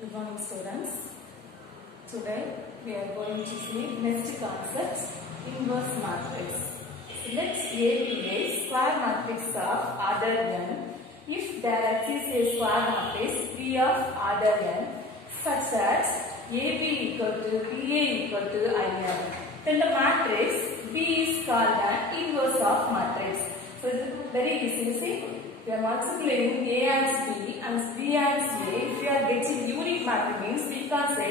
Good morning, students. Today we are going to see next concept, inverse matrix. So let's A be a square matrix of order n if there exists a square matrix P of order n such that AB equal to BA equal to IN. Then the matrix B is called an inverse of matrix. So it's very easy to see. We are multiplying A and B and B and A. If we are getting unit matrix means we can say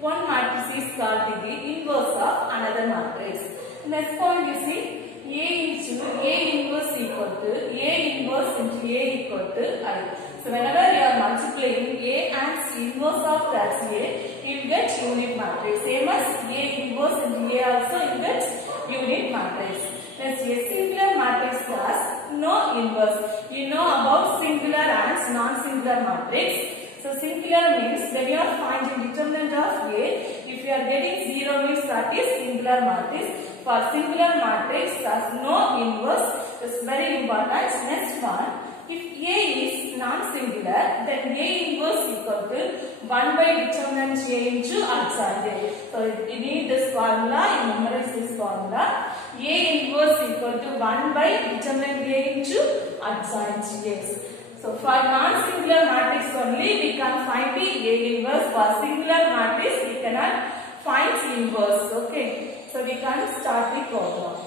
one matrix is called the inverse of another matrix. Next point you see A into A inverse equal to A inverse into A equal to I. So whenever you are multiplying A and inverse of that A, you will get unit matrix. Same as A inverse into A also you get unit matrix. Next, a singular matrix has no inverse. You know about singular and non-singular matrix. So singular means when you are finding determinant of A, if you are getting 0 means that is singular matrix. For singular matrix has no inverse. It's very important. Next one, if A is non-singular, then A inverse equal to 1 by determinant A into adjoint A. So you need this formula, you memorize this formula. A inverse equal to 1 by determinant A into adjoint A. So for non-singular matrix only we can find the A inverse. For singular matrix we cannot find inverse. Okay. So we can start the problem.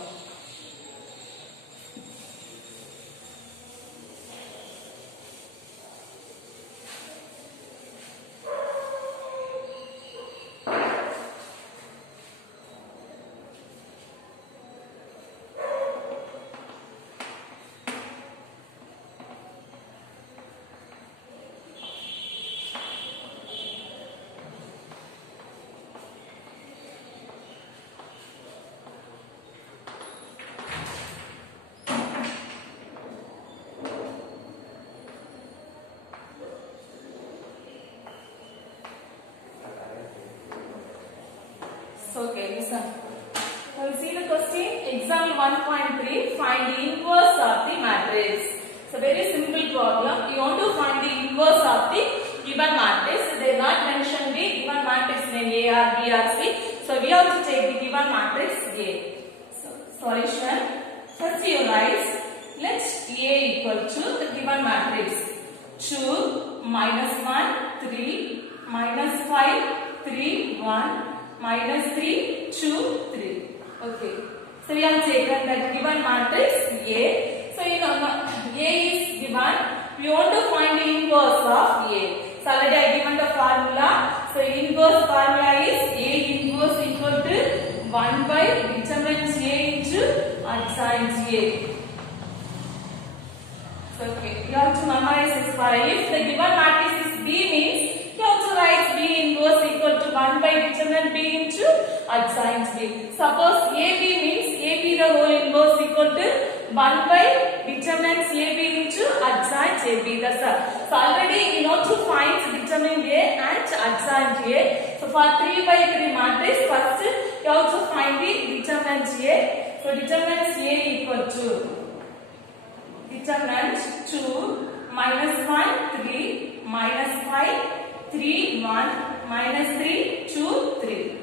Okay, listen. Now you see the question, example 1.3, find the inverse of the matrix. It's a very simple problem. You want to find the inverse of the given matrix. They not mention the given matrix name A or B or C. So we have to take the given matrix A. So solution. First you write, let A equal to the given matrix 2, minus 1, 3, minus 5, 3, 1. Minus 3, 2, 3. Okay. So we have taken that given matrix A. So you know A is given. We want to find the inverse of A. So already I given the formula. So inverse formula is A inverse equal to 1 by determinant A into adjoint A. So okay. You have to memorize this formula. If the given matrix is B means you also write B inverse equal to 1 by determinant B into adjoint B. Suppose AB means AB the whole inverse equal to 1 by determinant AB into adjoint AB. That's all. So already you know to find determinant A and adjoint A. So for 3 by 3 matrix, first you also find the determinant A. So determinant A equal to determinant 2 minus 1 3 minus 5 3, 1, minus 3, 2, 3.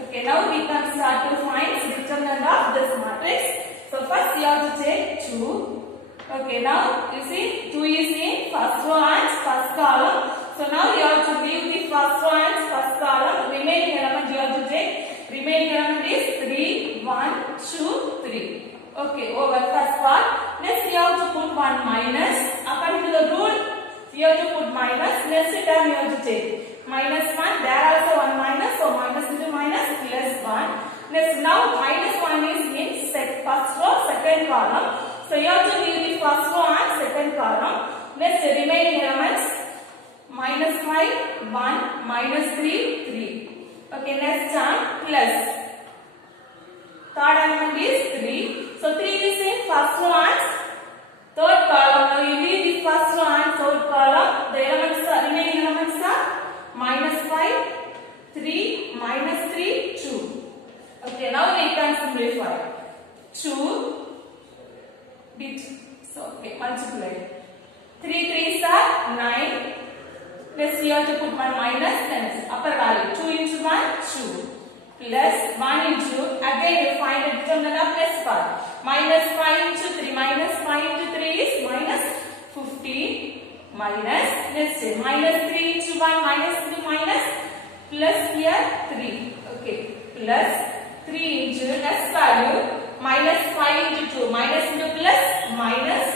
Okay, now we can start to find the determinant of this matrix. So first you have to take 2. Okay, now you see 2 is in first row and first column. So now you have to leave the first row and first column. Remaining element you have to take. Remaining element is 3, 1, 2, 3. Okay, over first part. Next you have to put 1 minus. According to the rule, you have to put minus. Next term you have to take minus 1. There also 1 minus. So minus into minus plus 1. Next now minus 1 is in first row, second column. So you have to leave the first row and second column. Next remaining elements minus 5, 1, minus 3, 3. Okay, next term plus. Third element is 3. So 3 is in first row and third column. Now you leave the first row and third column. The elements are, remaining elements are minus 5, 3, minus 3, 2. Okay, now we can simplify. 2 bit. So okay, multiply. 3 3s are 9. Plus you have have to put 1 minus, then upper value 2 into 1, 2. Plus 1 into, again you find the determinant of plus part. Minus 5 into 3, minus 5 into 3 is minus 15. Minus, let's say, minus 3 into 1, minus into minus, plus here 3. Okay, plus 3 into next value, minus 5 into 2, minus into plus, minus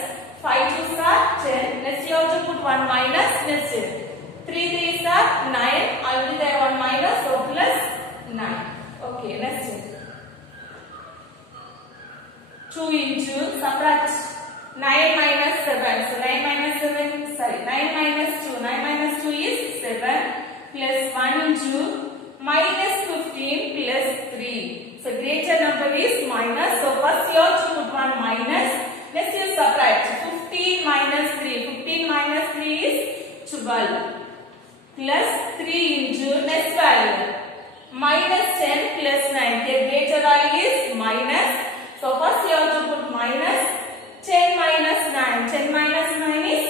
5 2s are 10. Let's see how to put 1 minus, let's say, 3 3s are 9, already there 1 minus, so plus 9. Okay, let's see. 2 into, subtract 9 minus 7, so 9 minus 7, sorry, 9 minus 2, 9 minus 2 is 7, plus 1 into minus 15 plus 3. So greater number is minus, so first you have to put 1 minus, let's use subtract, 15 minus 3, 15 minus 3 is 12, plus 3 into next value, minus 10 plus 9, the greater value is minus, so first you have to put minus, 10 minus 9. 10 minus 9 is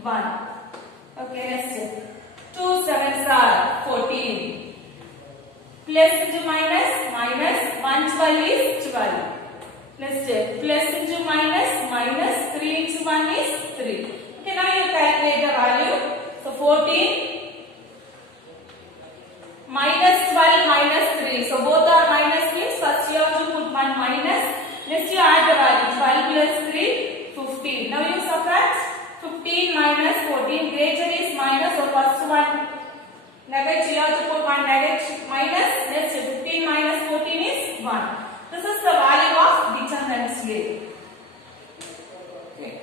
1. Okay, let's see. 2 7s are 14. Plus into minus, minus 112 is 12. Let's see. Plus into minus, minus 3 into 1 is 3. Okay, now you calculate the value. So 14 minus 12 minus 3. So both are minus means first you have to put 1 minus. Next you add the value 12 plus 3, 15. Now you subtract 15 minus 14. Greater is minus, so first one negative, you have to put 1 negative minus. Let's say 15 minus 14 is 1. This is the value of determinant A. Okay.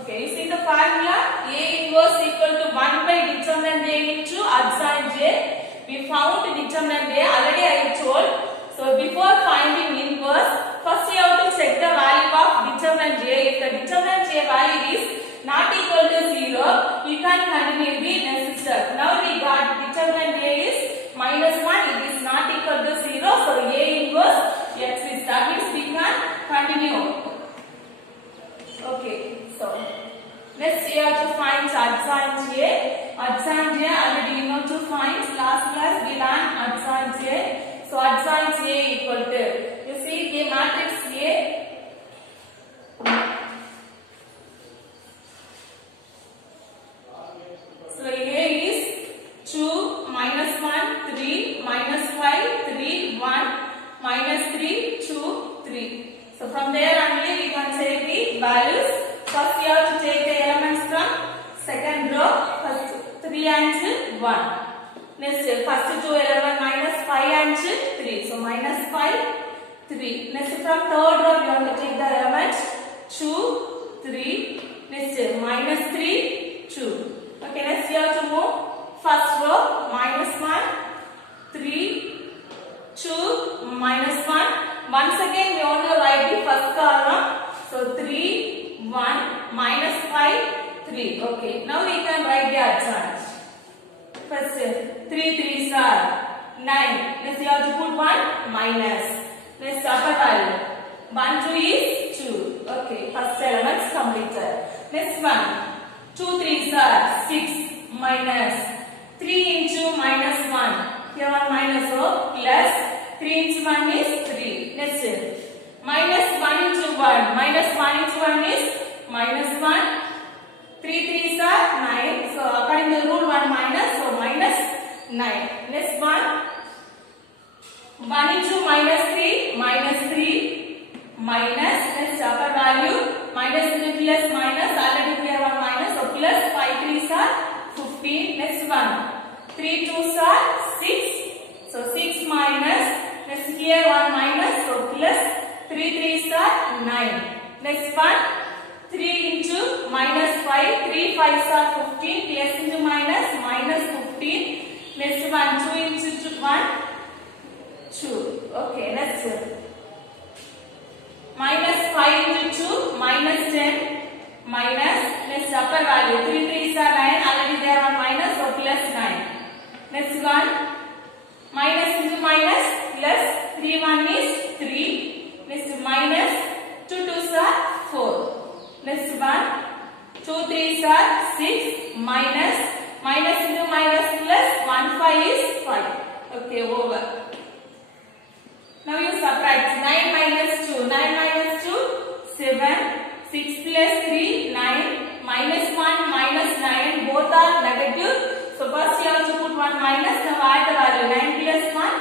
Okay, you see the formula A inverse equal to 1 by determinant A into adjoint J. We found determinant A, already I told. So before finding inverse, first you have to check the value of determinant J. If the determinant J value is not equal to 0, you can continue the next step. Now we got determinant A is minus 1, it is not equal to 0, so A inverse exists. That means we can continue. Okay, so next you have to find adjoint A. Adjoint A already you know to find. Last class we learned adjoint A. So adjoint A equal to, you see the matrix A. So A is 2, minus 1, 3, minus 5, 3, 1, minus 3, 2, 3. So from there only we can take the values. First you have to take the elements from second row, first 3 and 1. Next first 2 element minus 5 and 3. So minus 5, 3. Next from third row you have to take the element 2, 3. Next minus 3, 2. Okay, next you have to move first row minus 1, 3, 2, minus 1. Once again we want to write the first column. So 3, 1, minus 5, 3. Okay, now we can write the adjoint. First 3 3s are 9. Next you have to put 1 minus. Next upper value 1 2 is 2. Okay, first elements completed. Next one 2 3s are 6 minus 3 into minus 1. Here 1 minus, so plus 3 into 1 is 3. Next minus 1 into 1. Minus 1 into 1 is minus 1. 3 3s are 9. So according to the rule 1 minus, so minus 9. Next one 1 into minus 3, minus 3, minus, next upper value, minus 3 plus minus, already we have 1 minus, so plus 5 3s are 15. Next one 3 2s are 6, so 6 minus, next here 1 minus, so plus 3 3s are 9. Next one 3 into minus 5, 3 5s are 15, plus into minus, minus 15. Next one 2 into 1, 2. Okay, let's see. Minus 5 into 2, minus 10, minus, next upper value, 3 3s are 9, already there 1 minus, so plus 9. Next one, minus into 3 1 is 3. Next minus 2 2s are 4. Next 1 2 3s are 6. Minus into minus plus 1 5 is 5. Okay, over. Now you subtract 9 minus 2. 9 minus 2 7. 6 plus 3 9. Minus 1 minus 9 both are negative. So first you have to put one minus. Now add the value 9 plus 1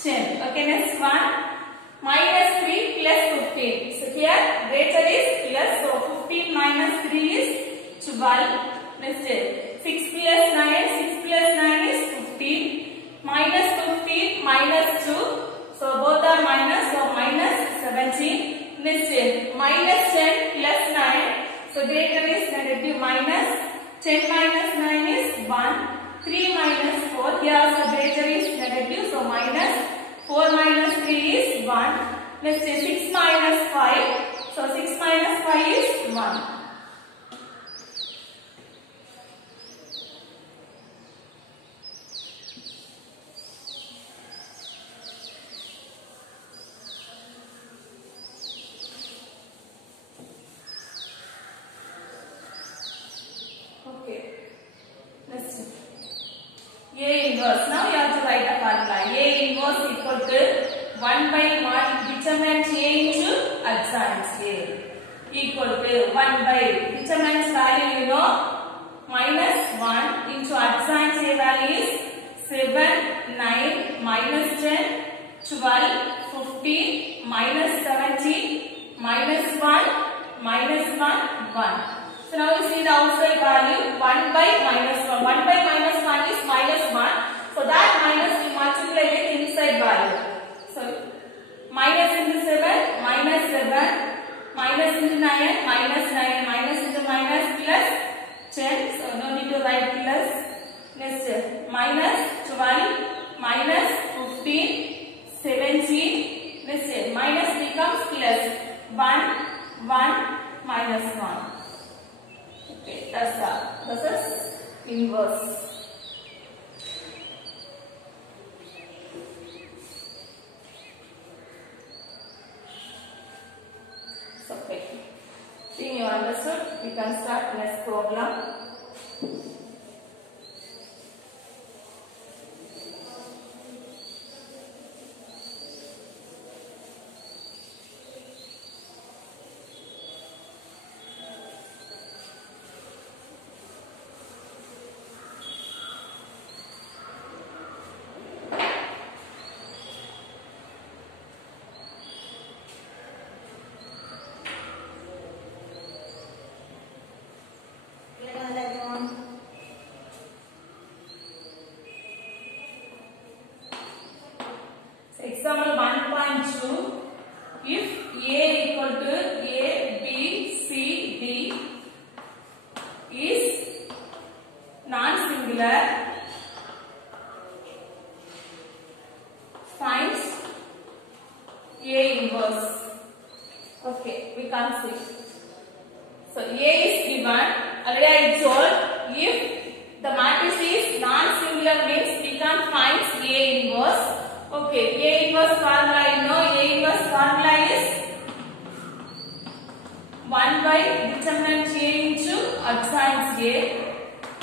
10. Okay, next one minus 3 plus 15. So here greater is plus. So 15 minus 3 is 12. Next 6 plus 9. 6 plus 9 is 15. Minus 15 minus 2. So both are minus. So minus 17. Next minus 10 plus 9. So greater is negative minus 10 minus 9 is 1. 3 minus 4. Here also greater is negative. So minus 4 minus 3 is 1. Let's say 6 minus 5. So 6 minus 5 is 1. Okay. Let's see. A inverse. Now you have to write a formula. A inverse equal to 1 by 1 determinant A into adjoint A equal to 1 by determinant value you know minus 1 into adjoint A value is 7, 9, minus 10, 12, 15, minus 17, minus 1, minus 1, 1. So now you see the outside value 1 by minus 1. 1 by minus 1 is minus 1. So that minus we multiply with inside value. So minus into 7, minus 7, minus into 9, minus 9, minus into minus plus 10. So no need to write plus. Next minus 12, minus 15, 17. Next minus becomes plus 1, 1, minus 1. Okay, that's that. This is inverse. Okay. Think you understood? We can start next problem. Example 1.2. If A equal to A, B, C, D is non-singular, find A inverse. Okay, we can see. So A is given. Already I told if the matrix is non-singular means we can find A inverse. Okay, A inverse formula you know. A inverse formula is 1 by determinant A into adjoint A.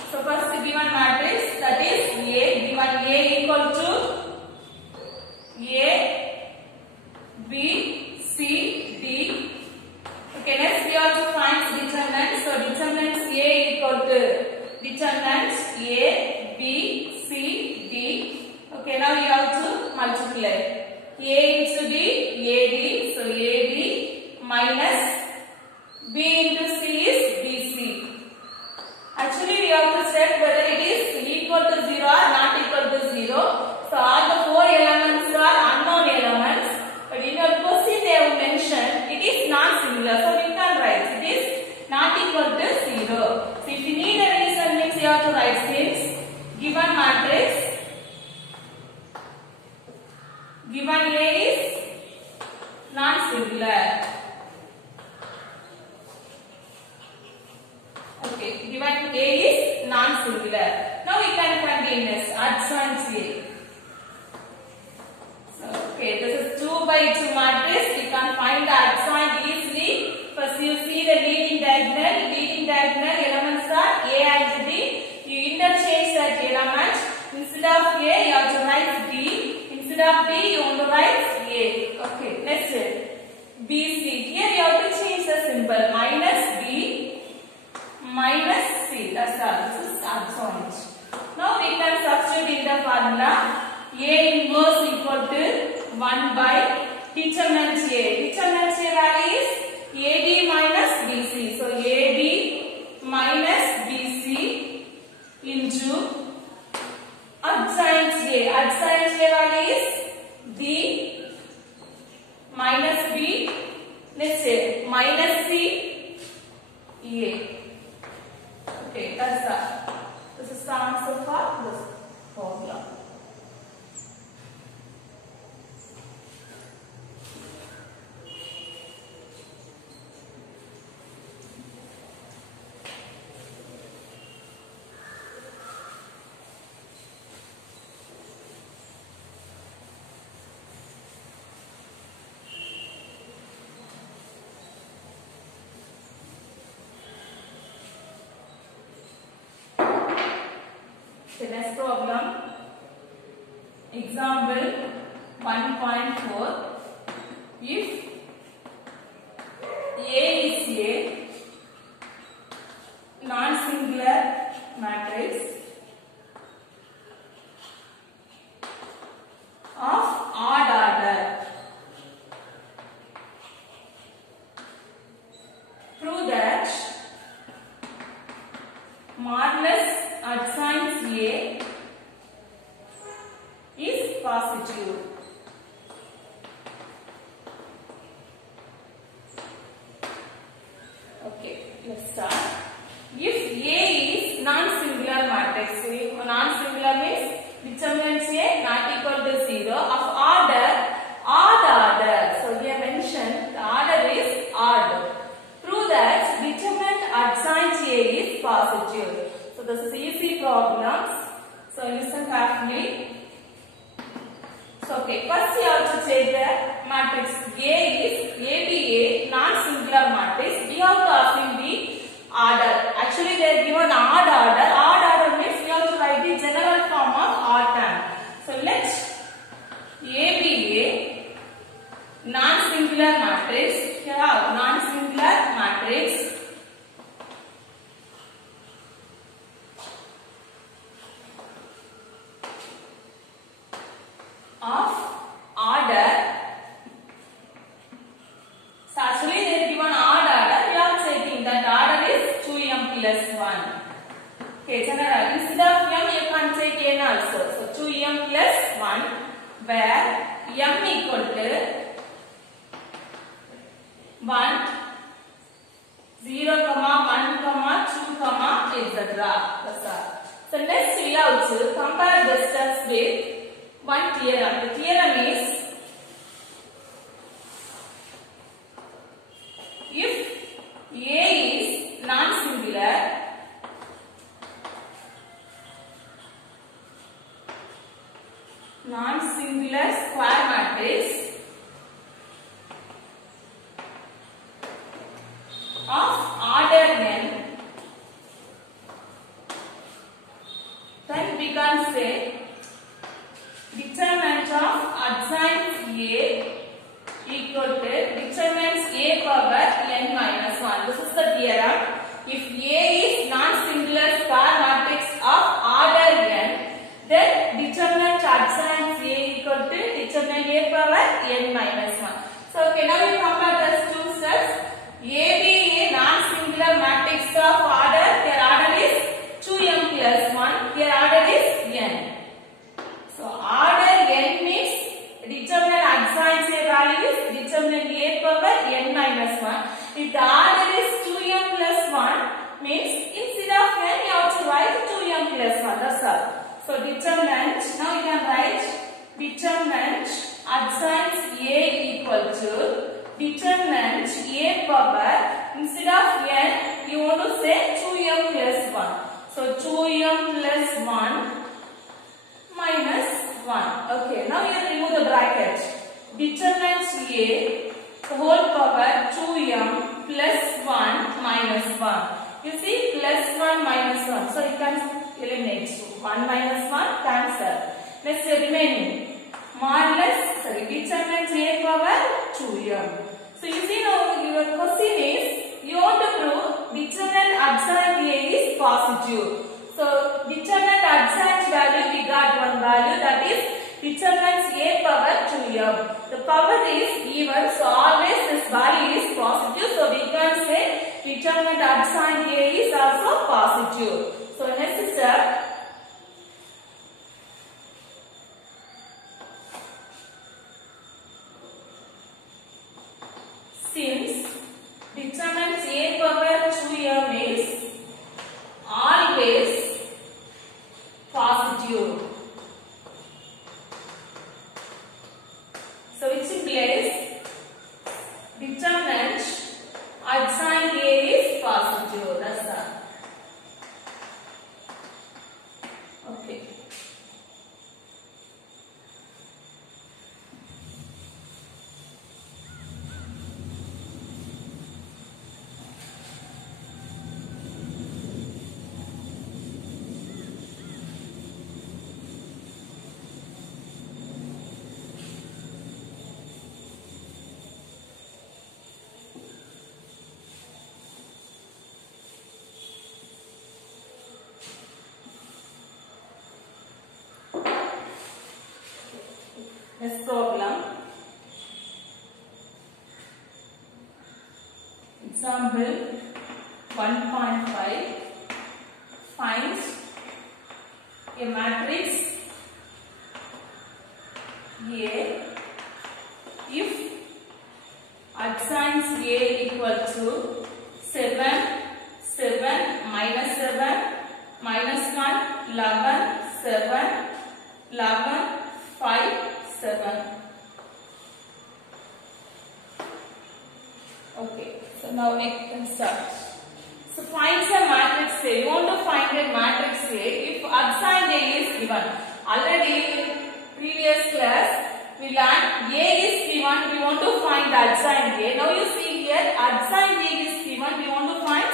So first given matrix that is A, given A equal to A, B, C, D. Okay, next we have to find determinant. So determinant A equal to determinant A, B, C, D. Okay, now you have to multiply A into D, AD. So AD minus B into C is BC. Actually, we have to check whether it is equal to 0 or not equal to 0. So all the 4 elements are unknown elements. But in your question they have mentioned it is non-singular. So we can write it is not equal to 0. So if you need a reason means you have to write since given matrix. Given A is non-singular. Okay, given A is non-singular. Now we can find the next adjoint A. So, okay, this is 2 2x2 matrix, we can find the adjoint easily. First you see the leading diagonal. Leading diagonal elements are A and D. You interchange that element. Instead of A, you have to write B. Instead of B, you want to write A. Okay, next BC. Here you have to change the symbol. Minus B, minus C. That's all. This is adjoint. Now we can substitute in the formula. A inverse equal to 1 by determinant A. Determinant A value is AD minus BC. So AD minus BC into adjoint A. Adjoint A value is D minus B. Let's say minus C A. Okay, that's all. This is the answer for this formula. The next problem, example 1.4. If A is a non-singular matrix of odd order, prove that modulus adjoint A is positive. Okay, let's start. If A is non-singular matrix, non-singular means determinant A not equal to 0 of odd order. So here mentioned the order is odd. Prove that determinant adjoint A is positive. So this is easy problems. So listen carefully. So okay, first you have to take the matrix A is ABA non-singular matrix. We have to assume the order. Actually they are given odd order. Odd order means we have to write the general form of odd term. So let ABA non-singular matrix. Here non-singular matrix of order. So actually they are given odd order. We are taking that order is 2m plus 1. Okay, general. Instead of m you can take n also. So 2m plus 1 where m equal to 1, 0, 1, 2, etc. So next we have to compare the steps with one theorem. The theorem is if A is non-singular, square matrix of order n, then we can say determinant of adjoint A equal to determinant A power n minus 1. This is the theorem. If A is non-singular square matrix of order n, then determinant adjoint A equal to determinant A power n minus 1. So okay, now we compare these two steps. A non-singular matrix of order, their order is 2m plus 1, their order is n. So order n means determinant adjoint A value is determinant A power n minus 1. If the order is 2m plus 1 means instead of n you have to write 2m plus 1. That's all. So determinant, now you can write determinant adjoint A equal to determinant A power, instead of n you want to say 2m plus 1. So 2m plus 1 minus 1. Okay, now you remove the bracket. determinant A the whole power 2m plus 1 minus 1. You see plus 1 minus 1. So you can eliminate. So 1 minus 1 cancel. Let's say remaining. Modulus, sorry, determinant A power 2m. So you see now your question is, you want to prove determinant adjoint A is positive. So determinant adjoint value, we got one value, that is determinant A power 2m. The power is even, so always this value is positive. So we can say determinant adjoint A is also positive. So next step. Since determinant A power 2m is always positive, so which implies determinant adjoint A is positive. That's that. Okay. Next problem. Example 1.5. Find a matrix A if adjoint A equal to 7, 7, minus 7, minus 1, 11, 7, 11, 5, 7. Okay, so now we can start. So find the matrix A. You want to find a matrix A if adjoint A is given. Already in previous class we learned A is given. We want to find adjoint A. Now you see here adjoint A is given. We want to find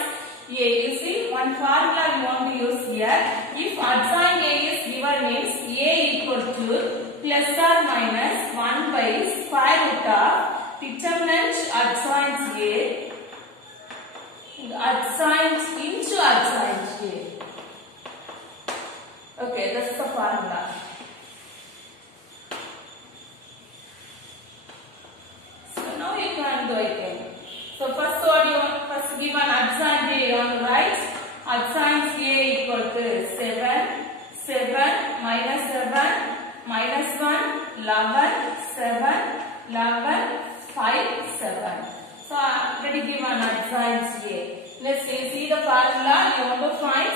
A. You see one formula we want to use here. If adjoint A is given means A equal to plus or minus 1 by square root of determinant adjoint A adjoint into adjoint A. Okay, that's the formula. So now you can do again. So first what you want, first given adjoint A on the right, adjoint A equal to 7, 7, minus 7, minus 1, 11, 7, 11, 5, 7. So already given adjoint A. Let's see the formula. You want to find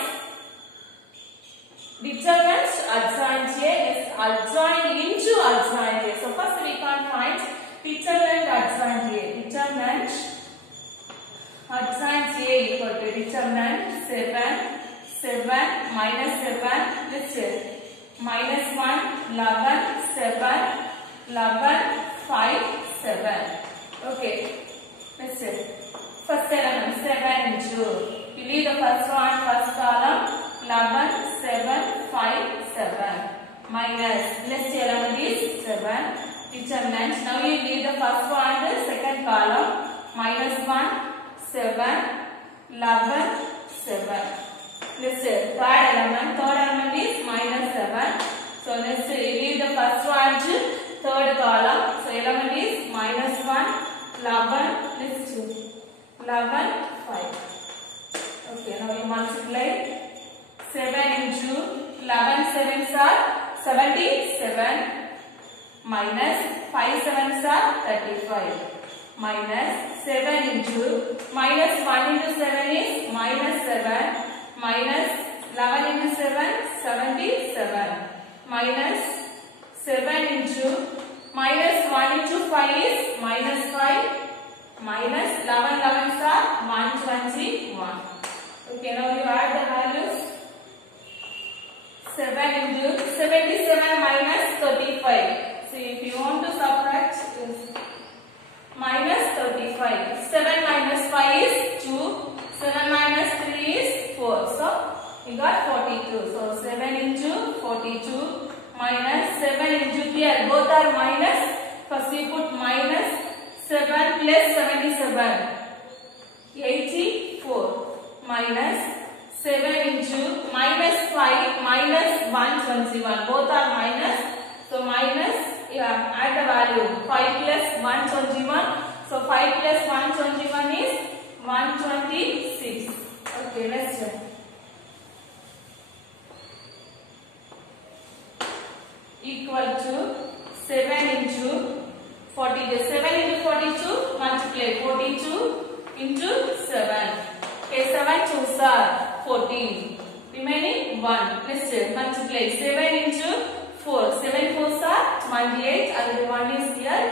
determinant adjoint A is adjoint into adjoint A. So first we can find determinant adjoint A. Determinant adjoint A equal to determinant 7, 7, minus 7, let's say minus 1, 11, 7, 11, 5, 7. Okay, let's say first element 7 into, you leave the first one, first column, 11, 7, 5, 7. Minus, next element is 7. Determinant, now you leave the first one, the second column, minus 1, 7, 11, 7. Let's say third element is minus 7. So let's say you leave the first one to third column. So element is minus 1, 11, let's do 11, 5. Okay, now you multiply 7 into 11 sevens are 77 minus 5 sevens are 35 minus 7 into minus 1 into 7 is minus 7 minus 11 into 7 77 minus 7 into minus 1 into 5 is minus 5 minus 11 11s are 121. Okay, now you add the values. 7 into 77 minus 35. So if you want to subtract Clear? Both are minus. First we put minus 7 plus 77. 84 minus 7 into minus 5 minus 121. Both are minus. So minus, add the value. 5 plus 121. So 5 plus 121 is 126. Okay, let's check. Equal to 7 into 40. 7 into 42 multiply 42 into 7. Okay, 7 2s are 14. Remaining 1. Let's multiply 7 into 4. 7 4s are 28 and the 1 is here.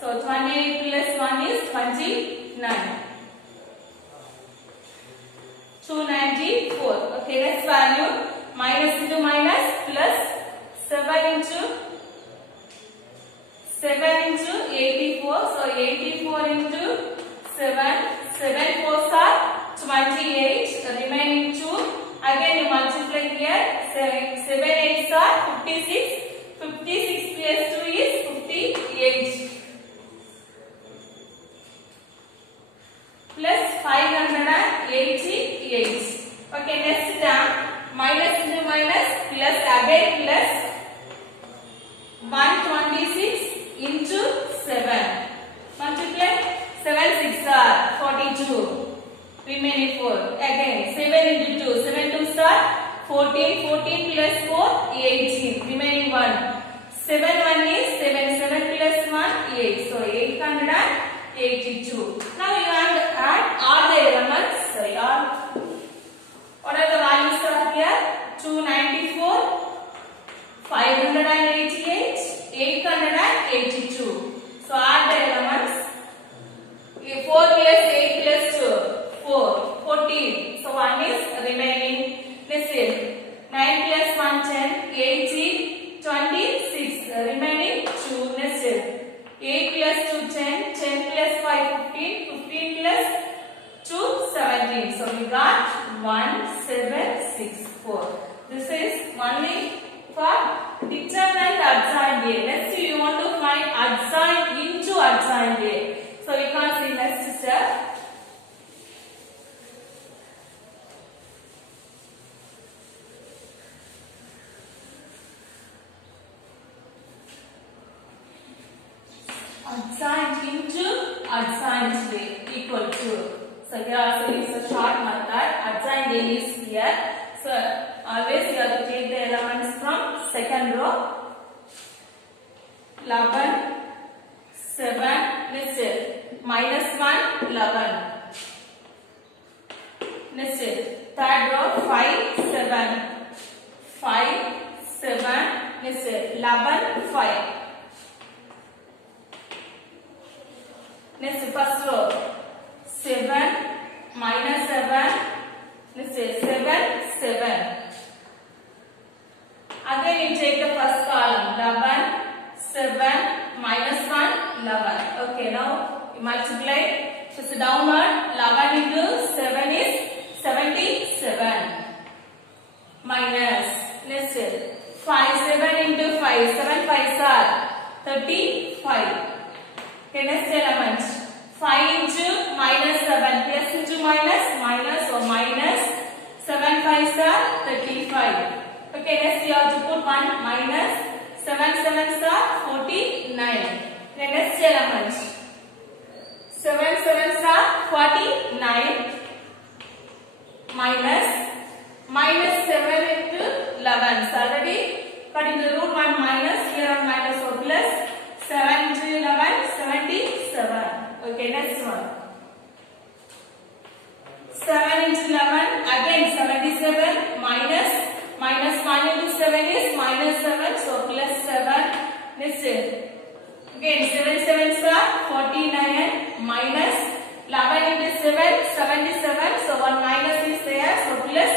So 28 plus 1 is 29. 294. Okay, next value. Minus into minus plus 7 into 84. So 84 into 7. 7 4s are 28. Remaining 2. Again you multiply here. 7 8s are 56. 56 plus 2 is 58. Plus 588. Okay, next term. Minus into minus plus again plus 126 into 7. Multiply 7 6 are 42. Remaining 4. Again 7 into 2. 7 2s are 14. 14 plus 4 18. Remaining 1. 7 1 is 7. 7 plus 1 8. So 882. Now you have to add all the elements. Sorry, all. What are the values are here? 294, 588, 882. So add the elements. 4 plus 8 plus 2, 4, 14. So 1 is remaining. Let's see. 9 plus 1, 10, 18, 26. Remaining 2. Let's see. 8 plus 2, 10, 10 plus 5, 15, 15 plus 2, 17. So we got 1764. This is only for determinant adjoint A. Let's see, you want to find adjoint into adjoint A. So we can see next step. Adjoint into adjoint A equal to. So here also is a short method. Adjoint A is here. So always you have to take the elements from second row. 11, 7, let's say minus 1, 11. Let's say third row 5, 7, 5, 7, let's say 11, 5. Next first row 7 minus 7, let's say 7 7. Again you take the first column 11 7 minus 1 11. Okay, now you multiply. So it's downward. 11 into 7 is 77 minus, let's say 5 7 into 5, 7 5s are 35. Okay, next element 5 into minus 7 plus into minus minus or minus 7 5s are 35. Okay, next you have to put 1 minus 7 7s are 49. The next element 7 7s are 49 minus 7 into 11. So already cutting the root 1 minus here on minus or plus 7 into 11 77. Okay, next one 7 into 11 again 77 minus 1 into 7 is minus 7, so plus 7. Let's say again 7 7s are 49 minus 11 into 7 77, so 1 minus is there, so plus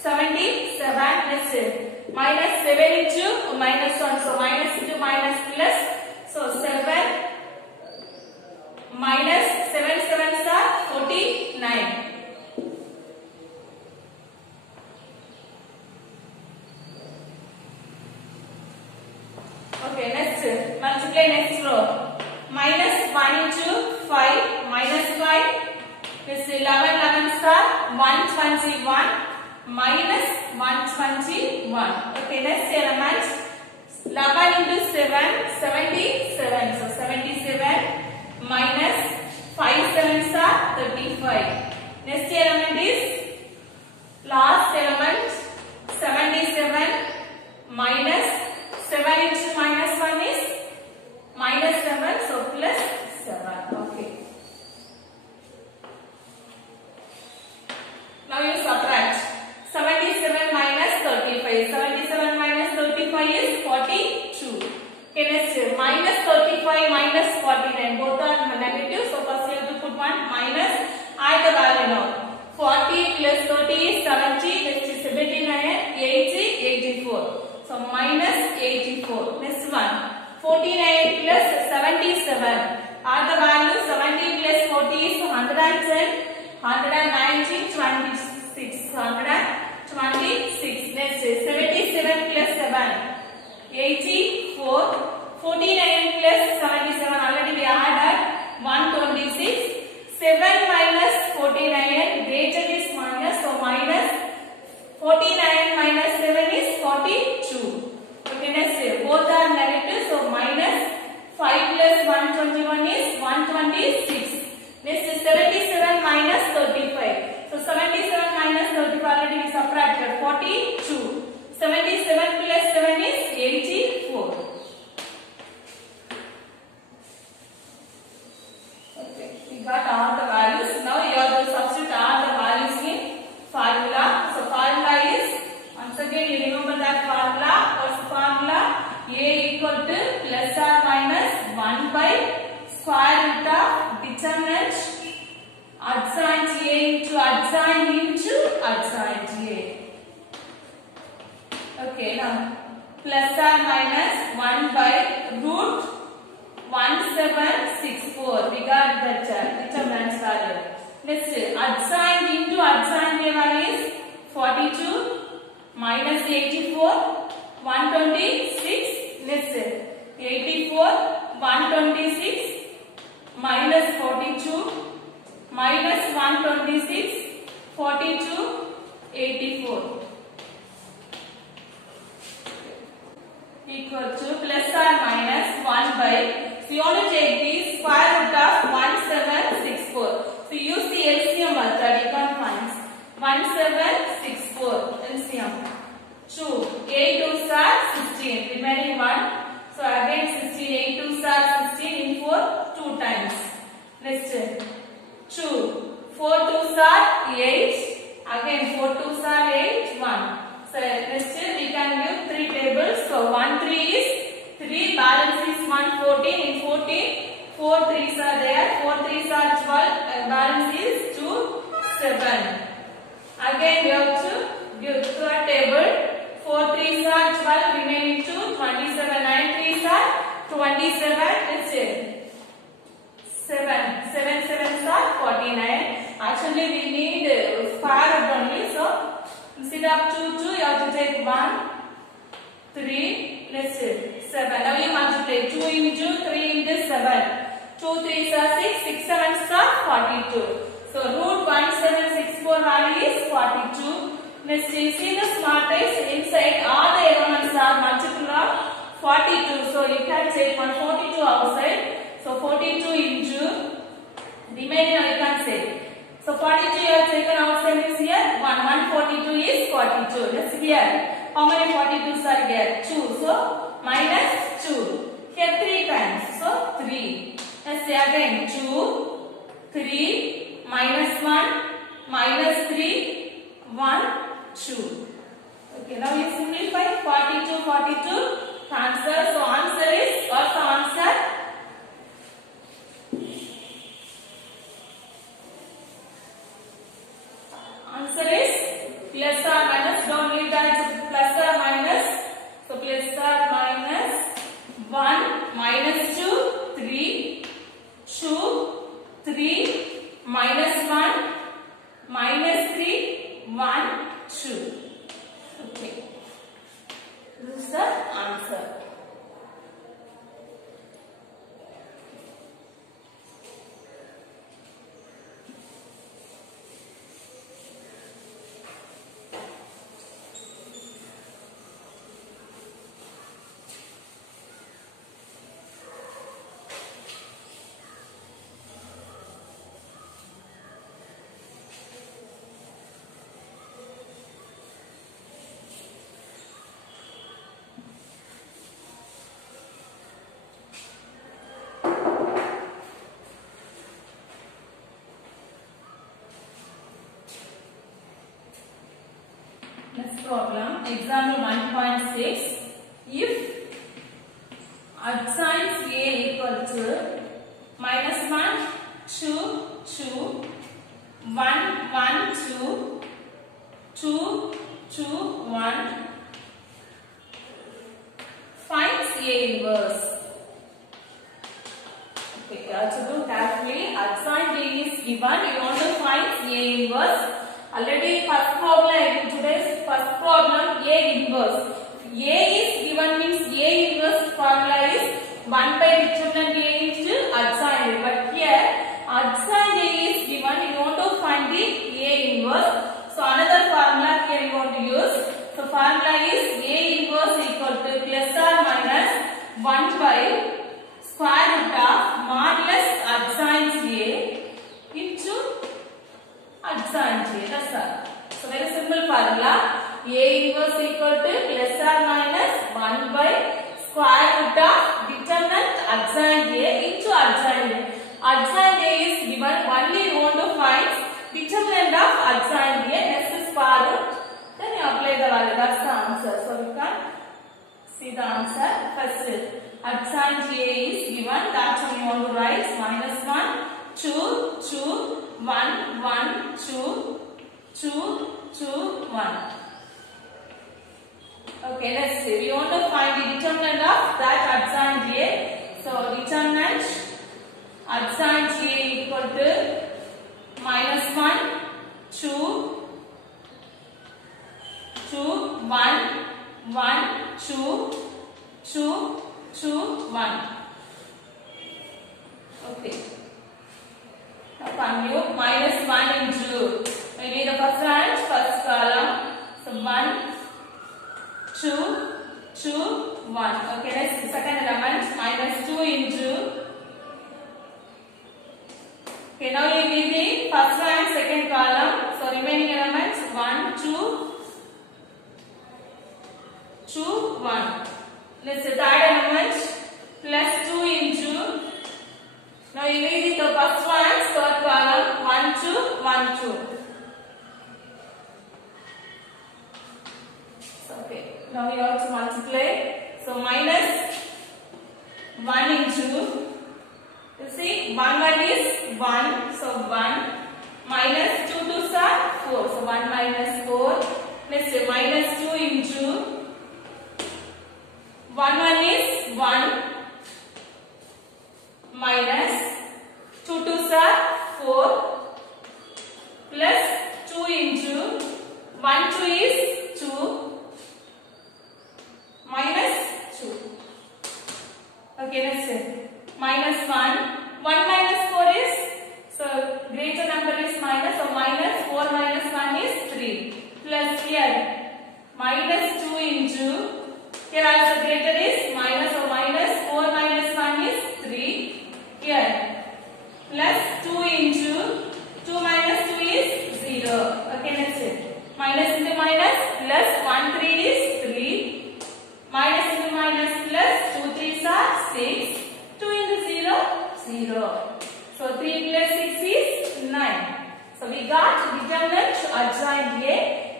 77. Let's say minus 7 into minus 1, so minus into minus plus, so 7 minus 7 7s are 49. Okay, next multiply next row. Minus 1 into 5, minus 5. This 11, 11 star, 121, minus 121. Okay, next element. 11 into 7, 77. So 77 minus 5 sevens are 35. Next element is last element 77 minus 7 into minus 1 is minus 7. So plus 7. Okay. Now you subtract. 77 minus 35. 77 minus 35 is 42. Okay, next minus 35 minus 49. Both are negative. So first you have to put one minus. Add the value now. 40 plus 30 is 70. Next is 79, 80, 84. So minus 84. Next one. 49 plus 77. Add the value. 70 plus 40 is 110. 190, 26, 126. Next is 77 plus 7, 84. 49 plus 77, already we added 126. 7 minus 49, greater is minus, so minus 49 minus 7 is 42. Okay, next both are negative, so minus 5 plus 121 is 126. Next is 77 minus 35. So 77 minus 35 already we subtracted 42. 77 plus 7 is 84. Okay, we got all the values. Now you have to substitute all the values in formula. So formula is, once again you remember that formula. What's the formula? A equal to plus or minus 1 by square root of determinant adjoint A into adjoint A. Okay, now plus or minus 1 by root 1764. We got that determinant value. Next, adjoint into adjoint A value is 42 minus 84, 126. Next, 84, 126 minus 42 minus 126, 42, 84. Equal to plus or minus 1 by, so you only take the square root of 1764. So use the LCM method, you can find 1764 LCM. 2, 8 2s are 16, remaining 1. So again 16, 8 2s are 16 in 4, 2 times. Next 2, 4 2s are 8, again 4 2s are 8, 1. So next we can give 3 tables. So 1 3 is 3, balance is 1 14. In 14, 4 3s are there, 4 3s are 12, balance is 2 7. Again we have to give third table. 4 3s are 12, remaining 2, 27. 9 3s are 27. Let's say 7 7s are 49. Actually we need square root only. So instead of 2 2, you have to take 1 3. Let's say 7. Now you multiply 2 into 3 into 7. 2 3s are 6, 6 7s are 42. So root 1764 value is 42. Next, you see the smart matrix inside all the elements are multiple of 42. So you can take 142 outside. So 42 into remaining you can say. So 42 you have taken outside is here. 142 is 42. Let's see here. How many 42s are here? 2. So minus 2. Here 3 times. So 3. Let's say again 2, 3, minus 1, minus 3, 1, 2. Okay, now you simplify 42, 42. Answer. So answer is, what's the answer? Answer is plus or minus. Don't leave that plus or minus. So plus or minus 1, minus 2, 3, 2, 3, minus 1, minus 3, 1, 2. Okay. This is the answer. problem, example 1.6. If adsigns A equal to -1, 2, 2, 1, 1, 2, 2, 2, 1, finds A inverse. Okay, you have to do carefully. Adsign A is given. You want to find A inverse. Already first problem, in today's first problem, A inverse. A is given means A inverse formula is 1 by determinant A into adsign A. But here, adsign A is given. You want to find the A inverse. So another formula here you want to use. So formula is A inverse equal to plus or minus 1 by square root of modulus adsign A into adsign A. That's all. So very simple formula. A inverse equal to plus or minus 1 by square root of determinant adsign A into adsign A. Adsign A is given. Only you want to find determinant of adsign A. Next is square root. Then you apply the value. That's the answer. So we can see the answer. First, adsign A is given. That's when you want to write -1, 2, 2, 1, 1, 2, 2, 2, 1. Okay, let's see. We want to find the determinant of that adsign A. So determinant adsign A equal to -1, 2, 2, 1, 1, 2, 2, 2, 1. Okay. Now continue. -1 into maybe the first range, first column. So 1, 2, 2, 1. Okay, let's see. Second element -2 into. Okay, now you need the first range, second column. So remaining elements 1, 2, 2, 1. Let's say third element +2 into. Now you need the first one, third column 1, 2, 1, 2. So, okay. Now you have to multiply. So -1 into. You see 1 is 1. So 1 minus 2 2s are 4. So 1 minus 4. Let's say -2 into. 1 is 1 minus 2 2s are 4 plus 2 into 1 2 is 2 minus 2. Okay, let's say -1. 1 minus 4 is, so greater number is minus, so minus 4 minus 1 is 3 plus here -2 into. Here also greater is minus, so minus 4 minus 1 is 3. Here plus 2 into 2 minus 2 is 0. Okay, let's see. Minus into minus plus 1 3 is 3. Minus into minus plus 2 3s are 6. 2 into 0, 0. So 3 plus 6 is 9. So we got determinant adsign A.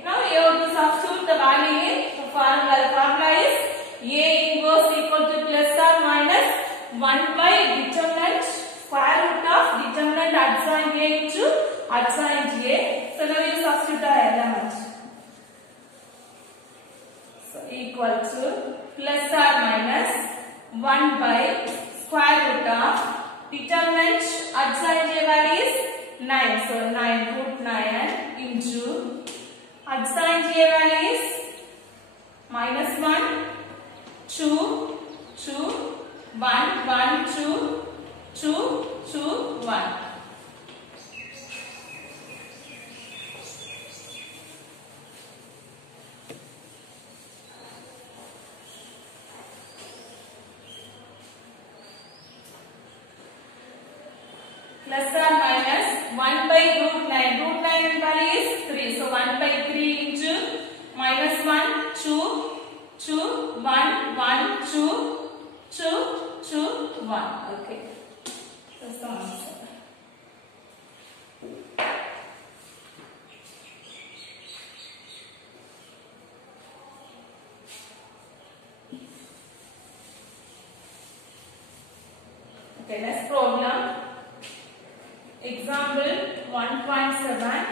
Now you have to substitute the value in the formula. The formula is A inverse equal to plus or minus 1 by determinant square root of determinant adsign A into adsign A. So now you substitute the element. So equal to plus or minus 1 by square root of determinant adsign A value is 9. So 9 root 9 into adsign A value is -1, 2, 2, 1, 1, 2, 2, 2, 1. Plus or minus 1 by root 9. Root 9 value is 3. So 1 by 3 into -1, 2, 2, 1, 1, 2, 2, 2, 1. Okay. That's the answer. Okay, next problem. Example 1.7.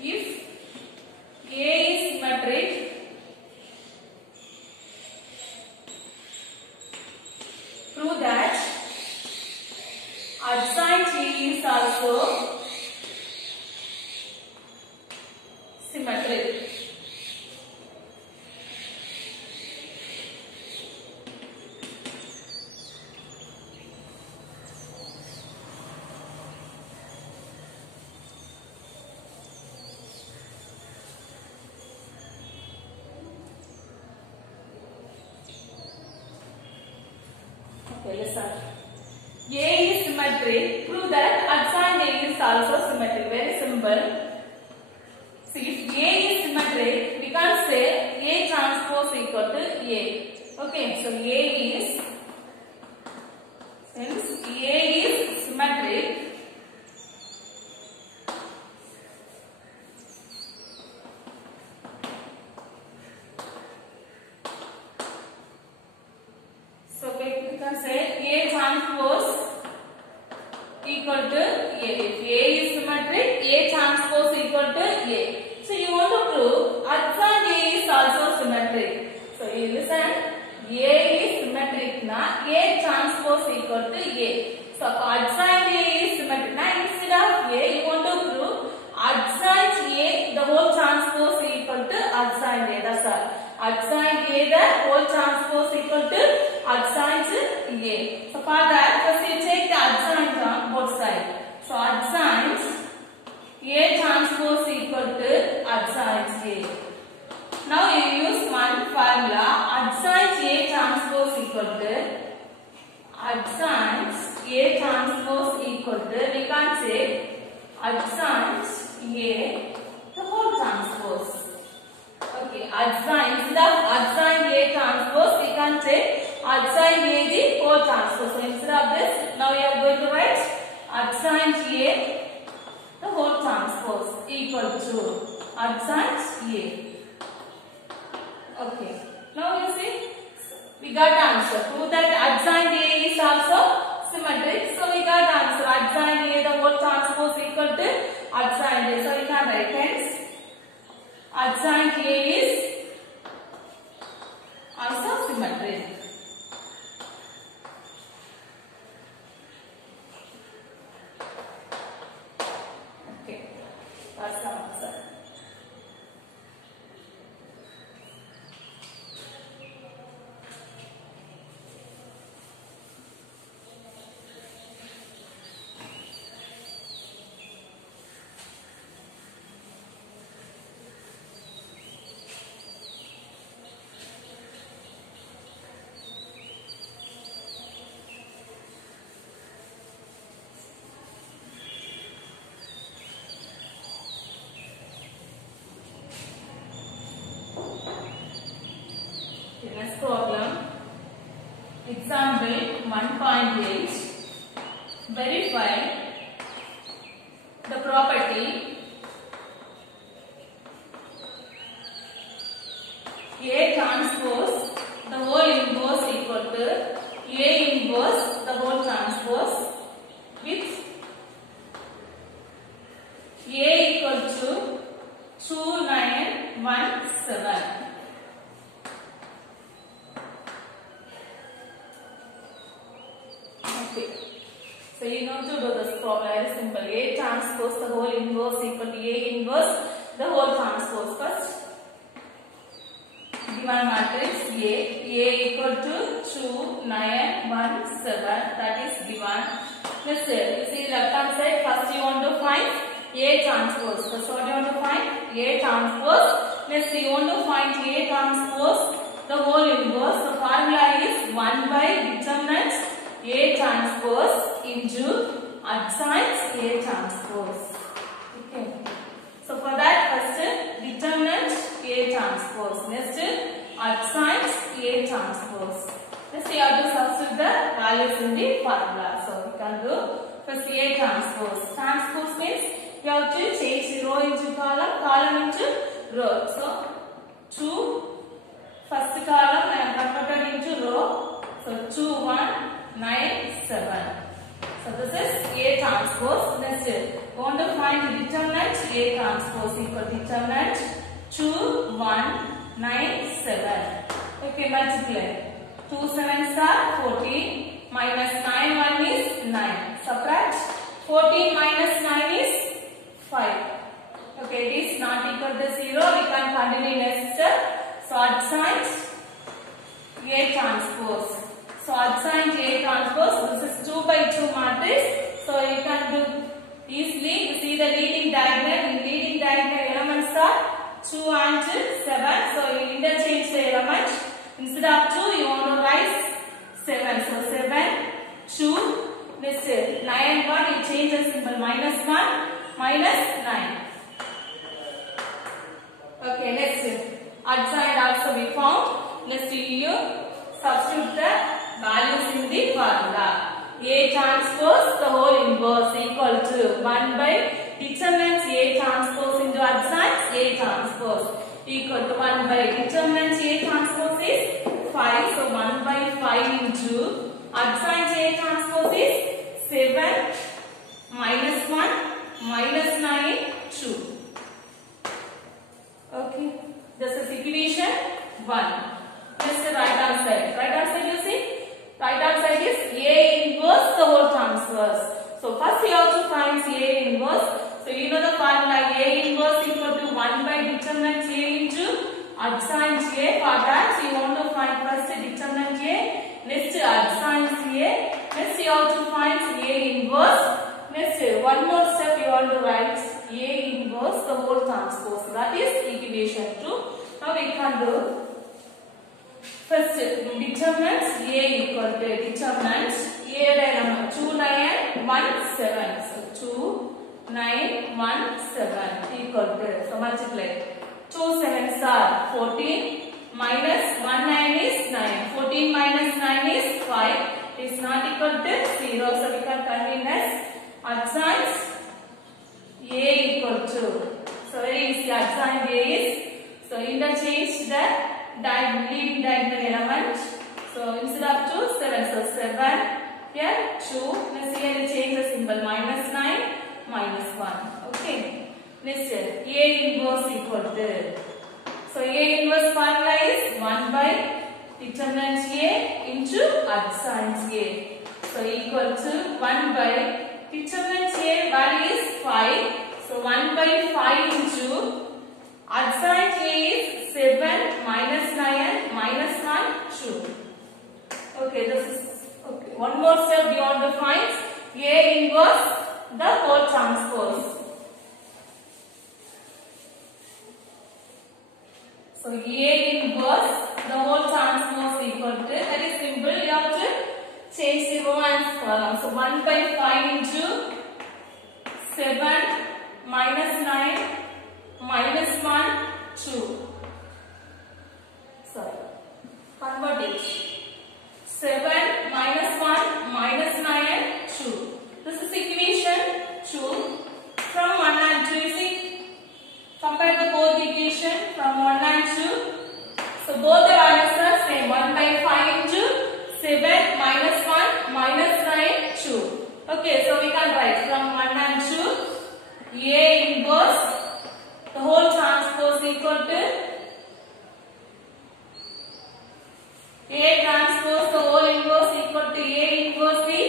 If A is symmetric, prove that adjoint A is also symmetric. Okay, listen. A is symmetric. Prove that adjoint A is also symmetric. Very simple. See, if A is symmetric, we can say A transpose equal to A. Okay, so A is, since A is symmetric, so we can say A transpose equal to A. If A is symmetric, A transpose equal to A. So you want to prove adjoint A is also symmetric. So you listen, A is symmetric na A transpose equal to A. So adjoint A is symmetric na instead of A you want to prove adjoint A the whole transpose equal to adjoint A. That's all. Adjoint A the whole transpose equal to adjoint A. So for that first you take the adjoint on both sides. So adjoint A transpose equal to adjoint A. Now you use one formula. Adjoint A transpose equal to adjoint A transpose equal to, we can say adjoint A the whole transpose. Okay, adjoint, instead of adjoint A transpose, we can say adjoint A the whole transpose. So instead of this, now we are going to write adjoint A the whole transpose equal to adjoint A. Okay, now you see, we got answer. Prove that adjoint A is also symmetric. So we got answer. Adjoint A the whole transpose equal to adjoint A. So we can write hence adjoint A is also symmetric. Okay, that's the answer. Next problem. Example 1.8. Verify the property A transpose the whole inverse equal to A inverse the whole transpose with A equal to 2917. Okay. So you know to do this problem very simple. A transpose the whole inverse equal to A inverse the whole transpose. First given matrix A equal to 2 9 1 7, that is given. Let's say you see left hand side, first you want to find A transpose. First what you want to find? A transpose. Next you want to find A transpose the whole inverse. The formula is 1 by determinant A transpose into adjoint A transpose. Okay. So for that first determinant A transpose. Next adjoint A transpose. Let's see how to substitute the values in the formula. So we can do first A transpose. Transpose means we have to change row into column, column into row. So 2 first column I am converted into row. So 2 1 9 transpose. Next, want to find the determinant A transpose equal determinant 2, 1, 9, 7. Okay, multiply. 2 sevens are 14. Minus 9 1 is 9. Subtract. 14 minus 9 is 5. Okay, it is not equal to 0. We can continue next step. So adjoint A transpose. So adjoint A transpose. This is 2 by 2 matrix. So you can do easily. You see the leading diagonal. In leading diagonal elements are 2 and 7. So you interchange the elements. Instead of 2, you want to write 7. So 7, 2. Next 9 1. You change the symbol minus 1, minus 9. Okay, next adjoint also we found. Next you substitute the values in the formula. A transpose the whole inverse equal to 1 by determinant A transpose into adjoint A transpose equal to 1 by determinant A transpose is 5. So 1 by 5 into adjoint A transpose is 7 minus 1 minus 9 2. Okay, this is equation 1. Next the right hand side. Right hand side you see? Right hand side is A inverse the whole transverse. So first you have to find A inverse. So you know the formula A inverse equal to 1 by determinant A into adjoint A. For that you want to find first determinant A, next adjoint A, next you have to find A inverse. Next one more step you want to write A inverse the whole transpose. That is equation 2. Now we can do first determinant A equal to determinant A number 2 9 1 7. So 2 9 1 7 equal to, so multiply. 2 sevens are 14 minus 1 9 is 9. 14 minus 9 is 5. It is not equal to 0. So we can continue as adjoint A equal to. So very easy. Adjoint A is, so interchange the leading diagonal element. So instead of 2, 7. So 7 here 2. Next here you change the symbol minus 9 minus 1. Okay. Next A inverse equal to. So A inverse formula is 1 by determinant A into adjoint A. So equal to 1 by determinant A value is 5. So 1 by 5 into adjoint A is 7 minus 9 minus 1 2. Okay, this is okay. One more step you want to find A inverse the whole transpose. So A inverse the whole transpose equal to, very simple, you have to change the row and column. So 1 by 5 into 7 minus 9 minus 1 2. Sorry, convert it. 7 minus 1 minus 9 2. This is equation 2. From 1 and 2, you see, compare the both equation from 1 and 2. So both the values are same. 1 by 5 into 7 minus 1 minus 9 2. Okay, so we can write from 1 and 2 A inverse the whole transpose equal to A transpose the whole inverse equal to A inverse the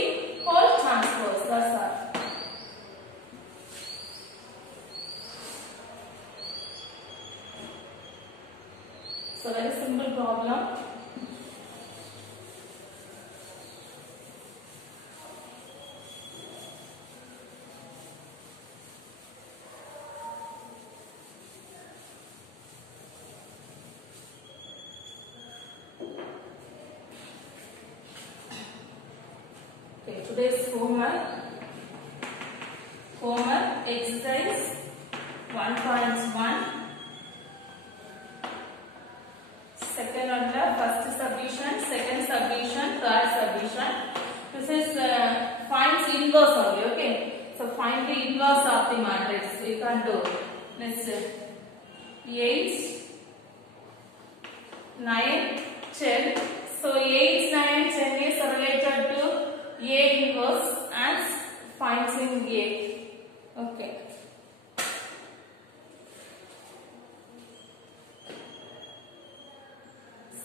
whole transpose. That's all. So very simple problem. Okay, today's homework exercise 1.1. Second order, first subdivision, second subdivision, third subdivision. This is finds inverse only. Okay, so find the inverse of the matrix. We can do next 8, 9, 10. So 8, 9, 10 is related to A inverse and finds inverse using A. Okay.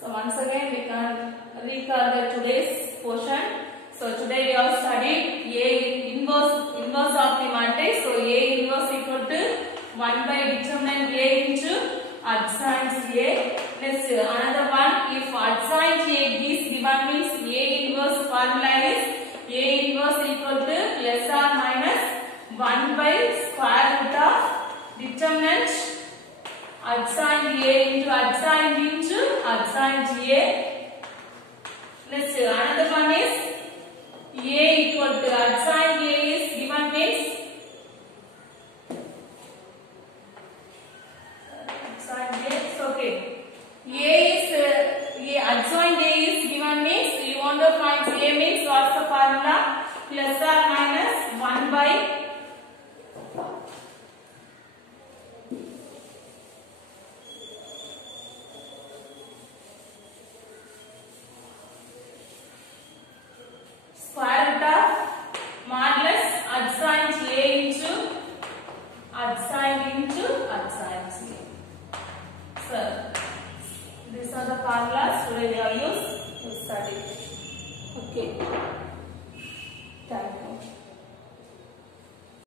So once again we can recall the today's portion. So today we have studied A inverse of the matrix. So A inverse equal to 1 by determinant A into adjoint A. Next another one, if adjoint A is given means A inverse formula is A inverse equal to plus or minus 1 by square root of determinant adjoint A into adjoint A. Next another one is A equal to adjoint A is given means adjoint A. So okay, adjoint A is given means you want to find A means what's the formula? Plus or minus 1 by square root of modulus adjoint A into adjoint A. So these are the formulas today we have used to study. Okay.